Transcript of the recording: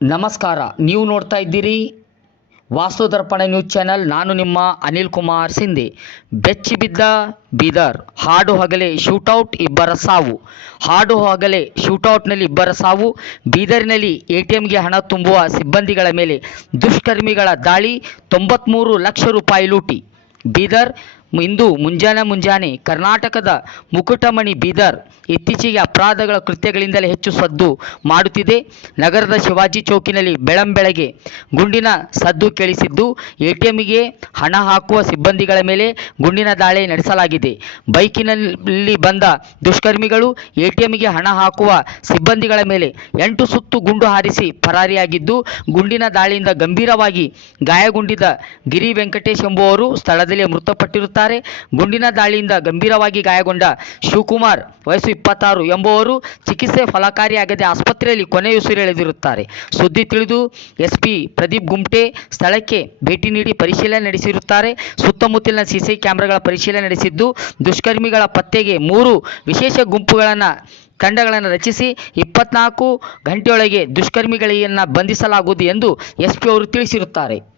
ನಮಸ್ಕಾರ. ನೀವು ನೋಡ್ತಾ ಇದ್ದೀರಿ ವಾಸ್ತು ದರ್ಪಣ ನ್ಯೂಸ್ ಚಾನಲ್. ನಾನು ನಿಮ್ಮ ಅನಿಲ್ ಕುಮಾರ್ ಸಿಂಧೆ. ಬೆಚ್ಚಿ ಬಿದ್ದ ಬೀದರ್, ಹಾಡು ಹಗಲೆ ಶೂಟೌಟ್ ಇಬ್ಬರ ಸಾವು. ಹಾಡು ಹಗಲೆ ಶೂಟೌಟ್ನಲ್ಲಿ ಇಬ್ಬರ ಸಾವು. ಬೀದರ್ನಲ್ಲಿ ಎ ಟಿ ಎಮ್ಗೆ ಹಣ ತುಂಬುವ ಸಿಬ್ಬಂದಿಗಳ ಮೇಲೆ ದುಷ್ಕರ್ಮಿಗಳ ದಾಳಿ. ತೊಂಬತ್ತ್ಮೂರು ಲಕ್ಷ ರೂಪಾಯಿ ಲೂಟಿ. ಬೀದರ್. ಇಂದು ಮುಂಜಾನೆ ಮುಂಜಾನೆ ಕರ್ನಾಟಕದ ಮುಕುಟಮಣಿ ಬೀದರ್ ಇತ್ತೀಚೆಗೆ ಅಪರಾಧಗಳ ಕೃತ್ಯಗಳಿಂದಲೇ ಹೆಚ್ಚು ಸದ್ದು ಮಾಡುತ್ತಿದೆ. ನಗರದ ಶಿವಾಜಿ ಚೌಕಿನಲ್ಲಿ ಬೆಳಂಬೆಳಗ್ಗೆ ಗುಂಡಿನ ಸದ್ದು ಕೇಳಿಸಿದ್ದು, ಎಟಿಎಂಗೆ ಹಣ ಹಾಕುವ ಸಿಬ್ಬಂದಿಗಳ ಮೇಲೆ ಗುಂಡಿನ ದಾಳಿ ನಡೆಸಲಾಗಿದೆ. ಬೈಕಿನಲ್ಲಿ ಬಂದ ದುಷ್ಕರ್ಮಿಗಳು ಎಟಿಎಂಗೆ ಹಣ ಹಾಕುವ ಸಿಬ್ಬಂದಿಗಳ ಮೇಲೆ ಎಂಟು ಸುತ್ತು ಗುಂಡು ಹಾರಿಸಿ ಪರಾರಿಯಾಗಿದ್ದು, ಗುಂಡಿನ ದಾಳಿಯಿಂದ ಗಂಭೀರವಾಗಿ ಗಾಯಗೊಂಡಿದ್ದ ಗಿರಿ ವೆಂಕಟೇಶ್ ಎಂಬುವರು ಸ್ಥಳದಲ್ಲೇ ಮೃತಪಟ್ಟಿರುತ್ತಾರೆ. ಗುಂಡಿನ ದಾಳಿಯಿಂದ ಗಂಭೀರವಾಗಿ ಗಾಯಗೊಂಡ ಶಿವಕುಮಾರ್ ವಯಸ್ಸು ಇಪ್ಪತ್ತಾರು ಎಂಬುವರು ಚಿಕಿತ್ಸೆ ಫಲಕಾರಿಯಾಗದೆ ಆಸ್ಪತ್ರೆಯಲ್ಲಿ ಕೊನೆಯುಸಿರೆಳೆದಿರುತ್ತಾರೆ ಸುದ್ದಿ ತಿಳಿದು ಎಸ್ಪಿ ಪ್ರದೀಪ್ ಗುಮ್ಟೆ ಸ್ಥಳಕ್ಕೆ ಭೇಟಿ ನೀಡಿ ಪರಿಶೀಲನೆ ನಡೆಸಿರುತ್ತಾರೆ. ಸುತ್ತಮುತ್ತಲಿನ ಸಿಸಿ ಕ್ಯಾಮೆರಾಗಳ ಪರಿಶೀಲನೆ ನಡೆಸಿದ್ದು, ದುಷ್ಕರ್ಮಿಗಳ ಪತ್ತೆಗೆ ಮೂರು ವಿಶೇಷ ಗುಂಪುಗಳನ್ನು, ತಂಡಗಳನ್ನು ರಚಿಸಿ ಇಪ್ಪತ್ನಾಲ್ಕು ಗಂಟೆಯೊಳಗೆ ದುಷ್ಕರ್ಮಿಗಳನ್ನು ಬಂಧಿಸಲಾಗುವುದು ಎಂದು ಎಸ್ಪಿ ಅವರು ತಿಳಿಸಿರುತ್ತಾರೆ.